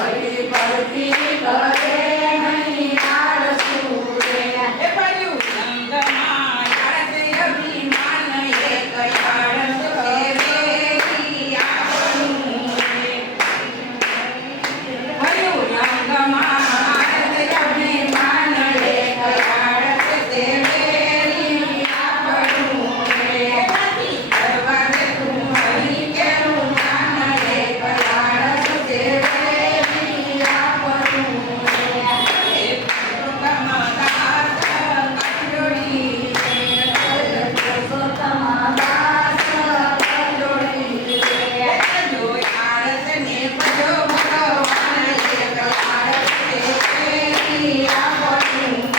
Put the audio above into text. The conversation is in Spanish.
I Mira, por mi